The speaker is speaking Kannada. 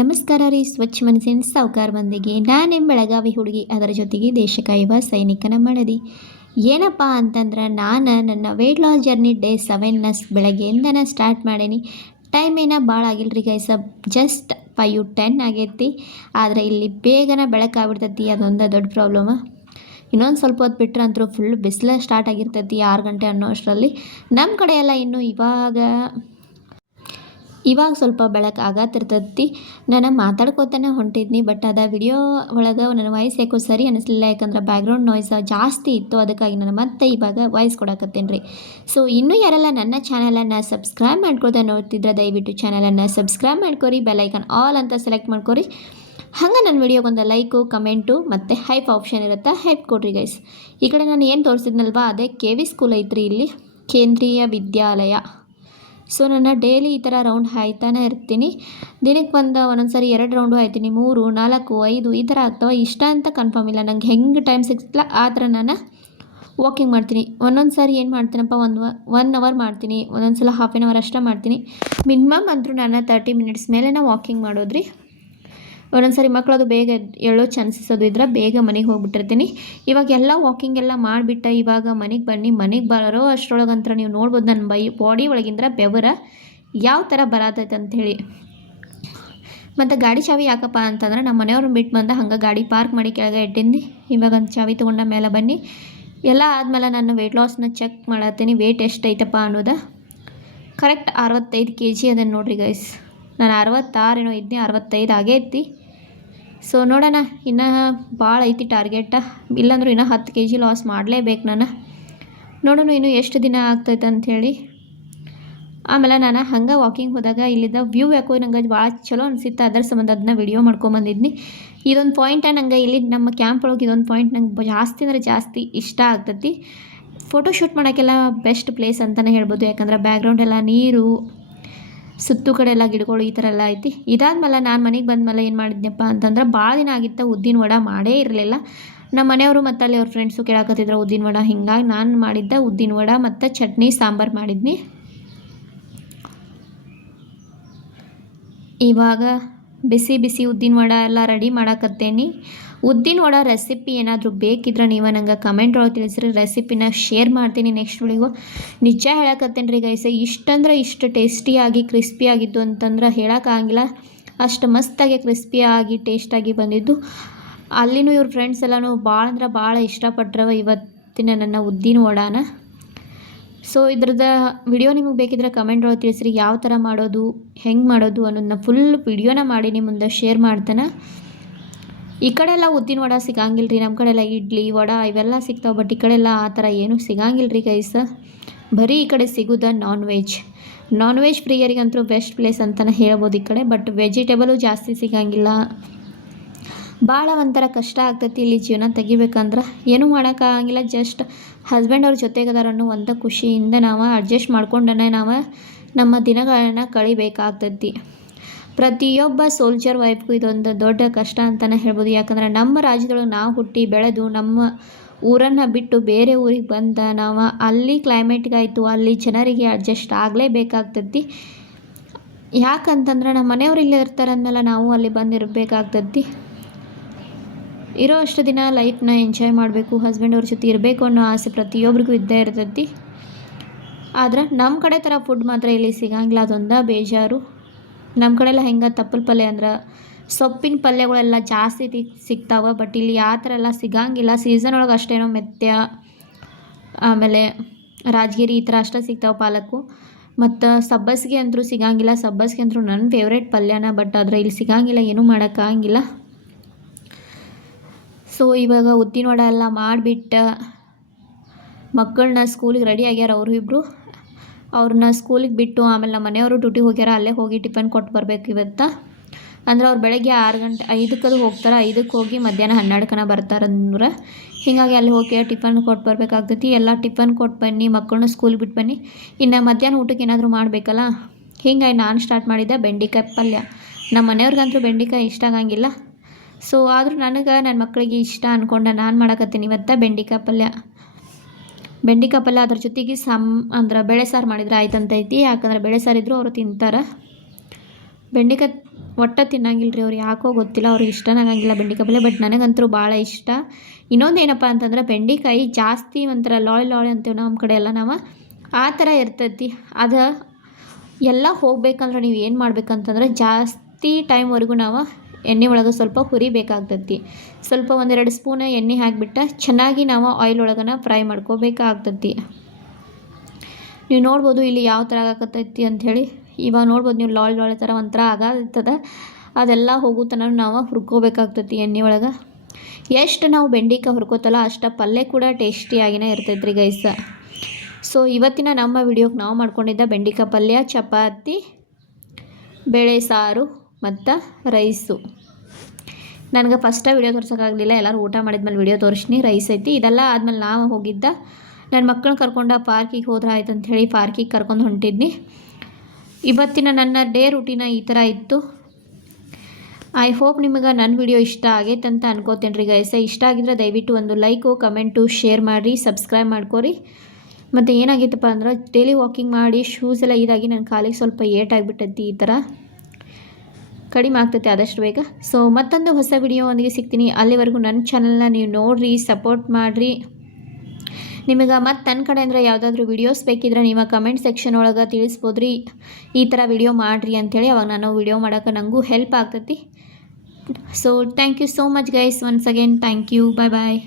ನಮಸ್ಕಾರ ರೀ. ಸ್ವಚ್ಛ ಮನಸ್ಸಿನ ಸಾವುಕಾರ ಮಂದಿಗೆ ನಾನು ಬೆಳಗಾವಿ ಹುಡುಗಿ, ಅದರ ಜೊತೆಗೆ ದೇಶ ಕಾಯುವ ಸೈನಿಕನ ಮಡದಿ. ಏನಪ್ಪ ಅಂತಂದ್ರೆ ನಾನು ನನ್ನ ವೆಯ್ಟ್ ಲಾಸ್ ಜರ್ನಿ ಡೇ 7 ಬೆಳಗ್ಗೆಯಿಂದನೇ ಸ್ಟಾರ್ಟ್ ಮಾಡೀನಿ. ಟೈಮ್ ಏನೋ ಭಾಳ ಆಗಿಲ್ಲ ರೀ ಗೈಸ, ಜಸ್ಟ್ 5-10 ಆಗೈತಿ. ಆದರೆ ಇಲ್ಲಿ ಬೇಗನೆ ಬೆಳಕಾಗ್ಬಿಡ್ತೈತಿ, ಅದೊಂದು ದೊಡ್ಡ ಪ್ರಾಬ್ಲಮ್. ಇನ್ನೊಂದು ಸ್ವಲ್ಪ ಹೊತ್ತು ಬಿಟ್ಟರೆ ಅಂತೂ ಫುಲ್ ಬಿಸಿಲು ಸ್ಟಾರ್ಟ್ ಆಗಿರ್ತೈತಿ 6 ಗಂಟೆ ಅನ್ನೋ ಅಷ್ಟರಲ್ಲಿ. ನಮ್ಮ ಕಡೆ ಎಲ್ಲ ಇನ್ನೂ ಇವಾಗ ಸ್ವಲ್ಪ ಬೆಳಕು ಆಗತ್ತಿರ್ತೈತಿ. ನಾನು ಮಾತಾಡ್ಕೋತಾನೆ ಹೊಂಟಿದ್ನಿ, ಬಟ್ ಅದು ವಿಡಿಯೋ ಒಳಗೆ ನನ್ನ ವಾಯ್ಸ್ ಯಾಕೋ ಸರಿ ಅನ್ನಿಸ್ಲಿಲ್ಲ. ಯಾಕಂದ್ರೆ ಬ್ಯಾಕ್ಗ್ರೌಂಡ್ ನಾಯ್ಸ್ ಜಾಸ್ತಿ ಇತ್ತು, ಅದಕ್ಕಾಗಿ ನಾನು ಮತ್ತೆ ಇವಾಗ ವಾಯ್ಸ್ ಕೊಡಕತ್ತೇನೆ ರೀ. ಸೊ ಇನ್ನೂ ಯಾರೆಲ್ಲ ನನ್ನ ಚಾನಲನ್ನು ಸಬ್ಸ್ಕ್ರೈಬ್ ಮಾಡ್ಕೊಳ್ತಾ ನೋಡ್ತಿದ್ರೆ ದಯವಿಟ್ಟು ಚಾನಲನ್ನು ಸಬ್ಸ್ಕ್ರೈಬ್ ಮಾಡ್ಕೊರಿ, ಬೆಲ್ಲೈಕನ್ ಆಲ್ ಅಂತ ಸೆಲೆಕ್ಟ್ ಮಾಡ್ಕೊರಿ. ಹಂಗೆ ನನ್ನ ವಿಡಿಯೋಗೊಂದು ಲೈಕು, ಕಮೆಂಟು ಮತ್ತು ಹೈಪ್ ಆಪ್ಷನ್ ಇರುತ್ತೆ, ಹೈಪ್ ಕೊಡ್ರಿ ಗೈಸ್. ಈ ಕಡೆ ನಾನು ಏನು ತೋರಿಸಿದ್ನಲ್ವಾ ಅದೇ KV ಸ್ಕೂಲ್ ಐತ್ರಿ, ಇಲ್ಲಿ ಕೇಂದ್ರೀಯ ವಿದ್ಯಾಲಯ. ಸೊ ನಾನು ಡೈಲಿ ಈ ಥರ ರೌಂಡ್ ಹಾಯ್ತಾನೆ ಇರ್ತೀನಿ. ದಿನಕ್ಕೆ ಒಂದೊಂದು ಸರಿ 2 ರೌಂಡು ಹಾಯ್ತೀನಿ, 3, 4, 5 ಈ ಥರ ಆಗ್ತವೆ. ಇಷ್ಟ ಅಂತ ಕನ್ಫರ್ಮ್ ಇಲ್ಲ, ನಂಗೆ ಹೆಂಗೆ ಟೈಮ್ ಸಿಗ್ತಿಲ್ಲ ಆ ಥರ ನಾನು ವಾಕಿಂಗ್ ಮಾಡ್ತೀನಿ. ಒಂದೊಂದು ಸಾರಿ ಏನು ಮಾಡ್ತೀನಪ್ಪ, 1 ಅವರ್ ಮಾಡ್ತೀನಿ, ಒಂದೊಂದು ಸಲ ಹಾಫ್ ಆನ್ ಅವರ್ ಅಷ್ಟೇ ಮಾಡ್ತೀನಿ. ಮಿನಿಮಮ್ ಅಂತೂ ನಾನು 30 ಮಿನಿಟ್ಸ್ ಮೇಲೆ ವಾಕಿಂಗ್ ಮಾಡೋದ್ರಿ. ಒಂದೊಂದು ಸಾರಿ ಮಕ್ಕಳದು ಬೇಗ ಏಳೋ ಚಾನ್ಸಸ್ ಅದು ಇದ್ರೆ ಬೇಗ ಮನೆಗೆ ಹೋಗ್ಬಿಟ್ಟಿರ್ತೀನಿ. ಇವಾಗೆಲ್ಲ ವಾಕಿಂಗ್ ಎಲ್ಲ ಮಾಡಿಬಿಟ್ಟು ಇವಾಗ ಮನೆಗೆ ಬರೋ ಅಷ್ಟರೊಳಗಂತ್ರ ನೀವು ನೋಡ್ಬೋದು ನನ್ನ ಬಾಡಿ ಒಳಗಿಂದ ಬೆವರ ಯಾವ ಥರ ಬರತೈತೆ ಅಂಥೇಳಿ. ಮತ್ತು ಗಾಡಿ ಚಾವಿ ಯಾಕಪ್ಪ ಅಂತಂದ್ರೆ ನಮ್ಮ ಮನೆಯವ್ರನ್ನ ಬಿಟ್ಟು ಬಂದ ಹಂಗೆ ಗಾಡಿ ಪಾರ್ಕ್ ಮಾಡಿ ಕೆಳಗೆ ಇಟ್ಟಿಂದು. ಇವಾಗ ಒಂದು ಚಾವಿ ತೊಗೊಂಡ ಮೇಲೆ ಬನ್ನಿ. ಎಲ್ಲ ಆದಮೇಲೆ ನಾನು ವೆಯ್ಟ್ ಲಾಸ್ನ ಚೆಕ್ ಮಾಡತ್ತೀನಿ, ವೆಯ್ಟ್ ಎಷ್ಟೈತಪ್ಪ ಅನ್ನೋದು. ಕರೆಕ್ಟ್ 65 kg ಅದನ್ನು ನೋಡಿರಿ ಗೈಸ್. ನಾನು 66 ಏನೋ ಇದ್ನಿ, 65 ಆಗೈತಿ. ಸೊ ನೋಡೋಣ, ಇನ್ನೂ ಭಾಳ ಐತಿ ಟಾರ್ಗೆಟ. ಇಲ್ಲಾಂದ್ರೂ ಇನ್ನೂ 10 kg ಲಾಸ್ ಮಾಡಲೇಬೇಕು ನಾನು. ನೋಡೋಣ ಇನ್ನೂ ಎಷ್ಟು ದಿನ ಆಗ್ತೈತೆ ಅಂಥೇಳಿ. ಆಮೇಲೆ ನಾನು ಹಂಗೆ ವಾಕಿಂಗ್ ಹೋದಾಗ ಇಲ್ಲಿದ್ದ ವ್ಯೂ ಯಾಕೋ ನಂಗೆ ಭಾಳ ಚಲೋ ಅನಿಸಿತ್ತು, ಅದರ ಸಂಬಂಧ ಅದನ್ನ ವಿಡಿಯೋ ಮಾಡ್ಕೊಂಬಂದಿದ್ನಿ. ಇದೊಂದು ಪಾಯಿಂಟ ನಂಗೆ ಇಲ್ಲಿ ನಮ್ಮ ಕ್ಯಾಂಪ್ ಒಳಗೆ ಇದೊಂದು ಪಾಯಿಂಟ್ ನಂಗೆ ಜಾಸ್ತಿ ಅಂದರೆ ಜಾಸ್ತಿ ಇಷ್ಟ ಆಗ್ತೈತಿ. ಫೋಟೋಶೂಟ್ ಮಾಡೋಕ್ಕೆಲ್ಲ ಬೆಸ್ಟ್ ಪ್ಲೇಸ್ ಅಂತಲೇ ಹೇಳ್ಬೋದು. ಯಾಕಂದ್ರೆ ಬ್ಯಾಕ್ಗ್ರೌಂಡ್ ಎಲ್ಲ ನೀರು, ಸುತ್ತು ಕಡೆ ಎಲ್ಲ ಗಿಡಗಳು ಈ ಥರ ಎಲ್ಲ ಐತಿ. ಇದಾದ್ಮೇಲೆ ನಾನು ಮನೆಗೆ ಬಂದಮೇಲೆ ಏನು ಮಾಡಿದ್ನಪ್ಪ ಅಂತಂದ್ರೆ, ಭಾಳ ದಿನ ಆಗಿತ್ತು ಉದ್ದಿನ ವಡೆ ಮಾಡೇ ಇರಲಿಲ್ಲ. ನಮ್ಮ ಮನೆಯವರು ಮತ್ತು ಅಲ್ಲಿ ಅವ್ರ ಫ್ರೆಂಡ್ಸು ಕೇಳಾಕತ್ತಿದ್ರು ಉದ್ದಿನ ವಡೆ. ಹಿಂಗಾಗಿ ನಾನು ಮಾಡಿದ್ದೆ ಉದ್ದಿನ ವಡೆ ಮತ್ತು ಚಟ್ನಿ ಸಾಂಬಾರು ಮಾಡಿದ್ನಿ. ಇವಾಗ ಬಿಸಿ ಬಿಸಿ ಉದ್ದಿನ ವಡೆ ಎಲ್ಲ ರೆಡಿ ಮಾಡಾಕತ್ತೇನಿ. ಉದ್ದಿನ ವಡೆ ರೆಸಿಪಿ ಏನಾದರೂ ಬೇಕಿದ್ರೆ ನೀವು ನಂಗೆ ಕಮೆಂಟ್ ಒಳಗೆ ತಿಳಿಸ್ರಿ, ರೆಸಿಪಿನ ಶೇರ್ ಮಾಡ್ತೀನಿ ನೆಕ್ಸ್ಟ್ ವಿಡಿಯೋ. ನಿಜ ಹೇಳಕತ್ತೇನೆ ರೀ ಗೈಸ್, ಇಷ್ಟಂದ್ರೆ ಇಷ್ಟು ಟೇಸ್ಟಿಯಾಗಿ ಕ್ರಿಸ್ಪಿಯಾಗಿದ್ದು ಅಂತಂದ್ರೆ ಹೇಳೋಕ್ಕಾಗಿಲ್ಲ. ಅಷ್ಟು ಮಸ್ತಾಗಿ ಕ್ರಿಸ್ಪಿಯಾಗಿ ಟೇಸ್ಟಾಗಿ ಬಂದಿದ್ದು. ಅಲ್ಲಿನೂ ಇವ್ರ ಫ್ರೆಂಡ್ಸ್ ಎಲ್ಲನೂ ಭಾಳ ಅಂದ್ರೆ ಭಾಳ ಇಷ್ಟಪಟ್ರವ ಇವತ್ತಿನ ನನ್ನ ಉದ್ದಿನ ವಡಾನ. ಸೊ ಇದ್ರದ್ದು ವಿಡಿಯೋ ನಿಮಗೆ ಬೇಕಿದ್ರೆ ಕಮೆಂಟ್ ಒಳಗೆ ತಿಳಿಸ್ರಿ, ಯಾವ ಥರ ಮಾಡೋದು, ಹೆಂಗೆ ಮಾಡೋದು ಅನ್ನೋದನ್ನ ಫುಲ್ ವಿಡಿಯೋನ ಮಾಡಿ ನಿಮ್ಮ ಮುಂದೆ ಶೇರ್ ಮಾಡ್ತಾನೆ. ಈ ಕಡೆ ಎಲ್ಲ ಉದ್ದಿನ ವಡೆ ಸಿಗಂಗಿಲ್ಲ ರೀ, ನಮ್ಮ ಕಡೆ ಎಲ್ಲ ಇಡ್ಲಿ ವಡೆ ಇವೆಲ್ಲ ಸಿಗ್ತಾವೆ. ಬಟ್ ಈ ಕಡೆ ಎಲ್ಲ ಆ ಥರ ಏನೂ ಸಿಗಂಗಿಲ್ಲ ರೀ ಗೈಸ. ಬರೀ ಈ ಕಡೆ ಸಿಗೋದು ನಾನ್ ವೆಜ್ ಪ್ರಿಯರಿಗಂತೂ ಬೆಸ್ಟ್ ಪ್ಲೇಸ್ ಅಂತಲೇ ಹೇಳ್ಬೋದು ಈ ಕಡೆ. ಬಟ್ ವೆಜಿಟೇಬಲು ಜಾಸ್ತಿ ಸಿಗಂಗಿಲ್ಲ, ಭಾಳ ಒಂಥರ ಕಷ್ಟ ಆಗ್ತೈತಿ ಇಲ್ಲಿ ಜೀವನ ತೆಗಿಬೇಕಂದ್ರೆ. ಏನೂ ಮಾಡೋಕ್ಕಾಗಂಗಿಲ್ಲ, ಜಸ್ಟ್ ಹಸ್ಬೆಂಡ್ ಅವ್ರ ಜೊತೆಗದಾರ ಅನ್ನೋ ಒಂದು ಖುಷಿಯಿಂದ ನಾವು ಅಡ್ಜಸ್ಟ್ ಮಾಡ್ಕೊಂಡೇ ನಾವು ನಮ್ಮ ದಿನಗಳನ್ನು ಕಳಿಬೇಕಾಗ್ತೈತಿ. ಪ್ರತಿಯೊಬ್ಬ ಸೋಲ್ಜರ್ ವೈಫ್ಗೂ ಇದೊಂದು ದೊಡ್ಡ ಕಷ್ಟ ಅಂತಲೇ ಹೇಳ್ಬೋದು. ಯಾಕಂದ್ರೆ ನಮ್ಮ ರಾಜ್ಯದೊಳಗೆ ನಾವು ಹುಟ್ಟಿ ಬೆಳೆದು ನಮ್ಮ ಊರನ್ನು ಬಿಟ್ಟು ಬೇರೆ ಊರಿಗೆ ಬಂದ ನಾವು ಅಲ್ಲಿ ಕ್ಲೈಮೇಟ್ಗಾಯಿತು ಅಲ್ಲಿ ಜನರಿಗೆ ಅಡ್ಜಸ್ಟ್ ಆಗಲೇಬೇಕಾಗ್ತೈತಿ. ಯಾಕಂತಂದ್ರೆ ನಮ್ಮ ಮನೆಯವ್ರು ಇಲ್ಲೇ ಇರ್ತಾರೆ ಅಂದಮೇಲೆ ನಾವು ಅಲ್ಲಿ ಬಂದಿರಬೇಕಾಗ್ತೈತಿ. ಇರೋ ಅಷ್ಟು ದಿನ ಲೈಫ್ನ ಎಂಜಾಯ್ ಮಾಡಬೇಕು, ಹಸ್ಬೆಂಡ್ ಅವ್ರ ಜೊತೆ ಇರಬೇಕು ಅನ್ನೋ ಆಸೆ ಪ್ರತಿಯೊಬ್ಬರಿಗೂ ಇದ್ದೇ ಇರ್ತೈತಿ. ಆದ್ರೆ ನಮ್ಮ ಕಡೆ ಥರ ಫುಡ್ ಮಾತ್ರ ಇಲ್ಲಿ ಸಿಗಂಗಿಲ್ಲ, ಅದೊಂದು ಬೇಜಾರು. ನಮ್ಮ ಕಡೆ ಎಲ್ಲ ಹೆಂಗೆ ತಪ್ಪಲು ಪಲ್ಯ ಅಂದ್ರೆ ಸೊಪ್ಪಿನ ಪಲ್ಯಗಳೆಲ್ಲ ಜಾಸ್ತಿ ಸಿಗ್ತಾವೆ. ಬಟ್ ಇಲ್ಲಿ ಆ ಥರ ಎಲ್ಲ ಸಿಗಂಗಿಲ್ಲ. ಸೀಸನ್ ಒಳಗೆ ಅಷ್ಟೇನೋ ಮೆತ್ಯ, ಆಮೇಲೆ ರಾಜಗಿರಿ ಈ ಥರ ಅಷ್ಟೇ ಸಿಗ್ತಾವೆ, ಪಾಲಕ್ಕು. ಮತ್ತು ಸಬ್ಬಸಿಗೆ ಅಂತೂ ಸಿಗಂಗಿಲ್ಲ. ಸಬ್ಬಸಿಗೆ ಅಂತೂ ನನ್ನ ಫೇವ್ರೇಟ್ ಪಲ್ಯನ, ಬಟ್ ಆದರೆ ಇಲ್ಲಿ ಸಿಗಂಗಿಲ್ಲ, ಏನೂ ಮಾಡೋಕ್ಕಾಗಿಲ್ಲ. ಸೊ ಇವಾಗ ಉದ್ದಿನ ವಡೆ ಎಲ್ಲ ಮಾಡಿಬಿಟ್ಟು ಮಕ್ಕಳನ್ನ ಸ್ಕೂಲಿಗೆ ರೆಡಿ ಆಗ್ಯಾರ. ಅವರು ಇಬ್ಬರು ಅವ್ರನ್ನ ಸ್ಕೂಲಿಗೆ ಬಿಟ್ಟು ಆಮೇಲೆ ನಮ್ಮ ಮನೆಯವರು ಡ್ಯೂಟಿಗೆ ಹೋಗ್ಯಾರ. ಅಲ್ಲೇ ಹೋಗಿ ಟಿಫನ್ ಕೊಟ್ಟು ಬರಬೇಕು ಇವತ್ತು. ಅಂದ್ರೆ ಅವ್ರು ಬೆಳಗ್ಗೆ 6 ಗಂಟೆ 5ಕ್ಕೆ ಹೋಗ್ತಾರೆ, 5ಕ್ಕೆ ಹೋಗಿ ಮಧ್ಯಾಹ್ನ 12ಕ್ಕೆ ಬರ್ತಾರಂದ್ರೆ. ಹೀಗಾಗಿ ಅಲ್ಲಿ ಹೋಗಿ ಟಿಫನ್ ಕೊಟ್ಟು ಬರಬೇಕಾಗ್ತೈತಿ. ಎಲ್ಲ ಟಿಫನ್ ಕೊಟ್ಟು ಬನ್ನಿ, ಮಕ್ಕಳನ್ನ ಸ್ಕೂಲಿಗೆ ಬಿಟ್ಟು ಬನ್ನಿ. ಇನ್ನು ಮಧ್ಯಾಹ್ನ ಊಟಕ್ಕೆ ಏನಾದರೂ ಮಾಡಬೇಕಲ್ಲ, ಹೀಗಾಗಿ ನಾನು ಸ್ಟಾರ್ಟ್ ಮಾಡಿದ್ದೆ ಬೆಂಡೆಕಾಯಿ ಪಲ್ಯ. ನಮ್ಮ ಮನೆಯವ್ರಿಗಂತೂ ಬೆಂಡೆಕಾಯಿ ಇಷ್ಟ ಆಗಂಗಿಲ್ಲ. ಸೊ ಆದರೂ ನನಗೆ ನನ್ನ ಮಕ್ಕಳಿಗೆ ಇಷ್ಟ ಅಂದ್ಕೊಂಡು ನಾನು ಮಾಡಕತ್ತೀನಿ ಇವತ್ತು ಬೆಂಡೆಕಾಯಿ ಪಲ್ಯ. ಅದ್ರ ಜೊತೆಗೆ ಬೇಳೆ ಸಾರು ಮಾಡಿದ್ರೆ ಆಯ್ತಂತೈತಿ. ಯಾಕಂದ್ರೆ ಬೇಳೆ ಸಾರು ಇದ್ದರೂ ಅವರು ತಿಂತಾರೆ. ಬೆಂಡೆಕಾಯಿ ಒಟ್ಟ ತಿನ್ನಂಗಿಲ್ಲ ರೀ ಅವ್ರು, ಯಾಕೋ ಗೊತ್ತಿಲ್ಲ, ಅವ್ರಿಗೆ ಇಷ್ಟನಾಗಂಗಿಲ್ಲ ಬೆಂಡೆಕಾಯಿ ಪಲ್ಯ. ಬಟ್ ನನಗಂತೂ ಭಾಳ ಇಷ್ಟ. ಇನ್ನೊಂದೇನಪ್ಪ ಅಂತಂದ್ರೆ ಬೆಂಡೆಕಾಯಿ ಜಾಸ್ತಿ ಒಂಥರ ಲಾಳಿ ಲಾಳಿ ಅಂತೀವಿ ನಮ್ಮ ಕಡೆ ಎಲ್ಲ ನಾವು, ಆ ಥರ ಇರ್ತೈತಿ. ಅದು ಎಲ್ಲ ಹೋಗ್ಬೇಕಂದ್ರೆ ನೀವು ಏನು ಮಾಡ್ಬೇಕಂತಂದ್ರೆ ಜಾಸ್ತಿ ಟೈಮ್ವರೆಗೂ ನಾವು ಎಣ್ಣೆ ಒಳಗೆ ಸ್ವಲ್ಪ ಹುರಿಬೇಕಾಗ್ತೈತಿ. ಸ್ವಲ್ಪ 1-2 ಸ್ಪೂನ್ ಎಣ್ಣೆ ಹಾಕಿಬಿಟ್ಟು ಚೆನ್ನಾಗಿ ನಾವು ಆಯಿಲ್ ಒಳಗನ ಫ್ರೈ ಮಾಡ್ಕೋಬೇಕಾಗ್ತೈತಿ. ನೀವು ನೋಡ್ಬೋದು ಇಲ್ಲಿ ಯಾವ ಥರ ಆಗಕತ್ತೈತಿ ಅಂಥೇಳಿ. ಇವಾಗ ನೋಡ್ಬೋದು ನೀವು ಲಾಳಿ ಲಾಳಿ ಥರ ಒಂಥರ ಆಗತ್ತದ. ಅದೆಲ್ಲ ಹೋಗೋ ತನಕ ನಾವು ಹುರ್ಕೋಬೇಕಾಗ್ತೈತಿ ಎಣ್ಣೆ ಒಳಗೆ. ಎಷ್ಟು ನಾವು ಬೆಂಡೆಕಾಯಿ ಹುರ್ಕೋತಲ್ಲ ಅಷ್ಟು ಪಲ್ಯ ಕೂಡ ಟೇಸ್ಟಿಯಾಗಿನೇ ಇರ್ತೈತೆ ರೀ ಗೈಸ್. ಸೊ ಇವತ್ತಿನ ನಮ್ಮ ವಿಡಿಯೋಗೆ ನಾವು ಮಾಡ್ಕೊಂಡಿದ್ದ ಬೆಂಡೆಕಾಯಿ ಪಲ್ಯ, ಚಪಾತಿ, ಬೇಳೆ ಸಾರು ಮತ್ತು ರೈಸು. ನನಗೆ ಫಸ್ಟ ವಿಡಿಯೋ ತೋರ್ಸೋಕ್ಕಾಗಲಿಲ್ಲ, ಎಲ್ಲರೂ ಊಟ ಮಾಡಿದ್ಮೇಲೆ ವಿಡಿಯೋ ತೋರಿಸ್ತೀನಿ. ರೈಸ್ ಐತಿ. ಇದೆಲ್ಲ ಆದಮೇಲೆ ನಾವು ಹೋಗಿದ್ದ ನನ್ನ ಮಕ್ಕಳನ್ನ ಕರ್ಕೊಂಡು ಪಾರ್ಕಿಗೆ ಹೋದ್ರೆ ಆಯ್ತು ಅಂಥೇಳಿ ಪಾರ್ಕಿಗೆ ಕರ್ಕೊಂಡು ಹೊಂಟಿದ್ನಿ. ಇವತ್ತಿನ ನನ್ನ ಡೇ ರೂಟೀನ ಈ ಥರ ಇತ್ತು. ಐ ಹೋಪ್ ನಿಮಗೆ ನನ್ನ ವಿಡಿಯೋ ಇಷ್ಟ ಆಗೈತೆ ಅಂತ ಅನ್ಕೋತೀನಿ ರೀ ಗೈಸ್. ಇಷ್ಟ ಆಗಿದ್ರೆ ದಯವಿಟ್ಟು ಒಂದು ಲೈಕು, ಕಮೆಂಟು, ಶೇರ್ ಮಾಡಿರಿ, ಸಬ್ಸ್ಕ್ರೈಬ್ ಮಾಡ್ಕೊರಿ. ಮತ್ತು ಏನಾಗಿತ್ತಪ್ಪ ಅಂದ್ರೆ ಡೈಲಿ ವಾಕಿಂಗ್ ಮಾಡಿ ಶೂಸ್ ಎಲ್ಲ ಇದಾಗಿ ನನ್ನ ಕಾಲಿಗೆ ಸ್ವಲ್ಪ ಏಟಾಗಿಬಿಟ್ಟೈತಿ. ಈ ಥರ ಕಡಿಮೆ ಆಗ್ತೈತೆ ಆದಷ್ಟು ಬೇಗ. ಸೊ ಮತ್ತೊಂದು ಹೊಸ ವಿಡಿಯೋ ಒಂದಿಗೆ ಸಿಗ್ತೀನಿ. ಅಲ್ಲಿವರೆಗೂ ನನ್ನ ಚಾನಲ್ನ ನೀವು ನೋಡಿರಿ, ಸಪೋರ್ಟ್ ಮಾಡಿರಿ. ನಿಮಗೆ ಮತ್ತು ನನ್ನ ಕಡೆ ಅಂದರೆ ಯಾವುದಾದ್ರೂ ವೀಡಿಯೋಸ್ ಬೇಕಿದ್ರೆ ನೀವು ಕಮೆಂಟ್ ಸೆಕ್ಷನ್ ಒಳಗೆ ತಿಳಿಸ್ಬೋದು ರೀ, ಈ ಥರ ವಿಡಿಯೋ ಮಾಡಿರಿ ಅಂಥೇಳಿ. ಅವಾಗ ನಾನು ವಿಡಿಯೋ ಮಾಡೋಕೆ ನನಗೂ ಹೆಲ್ಪ್ ಆಗ್ತೈತಿ. So thank you so much guys, once again thank you. Bye bye.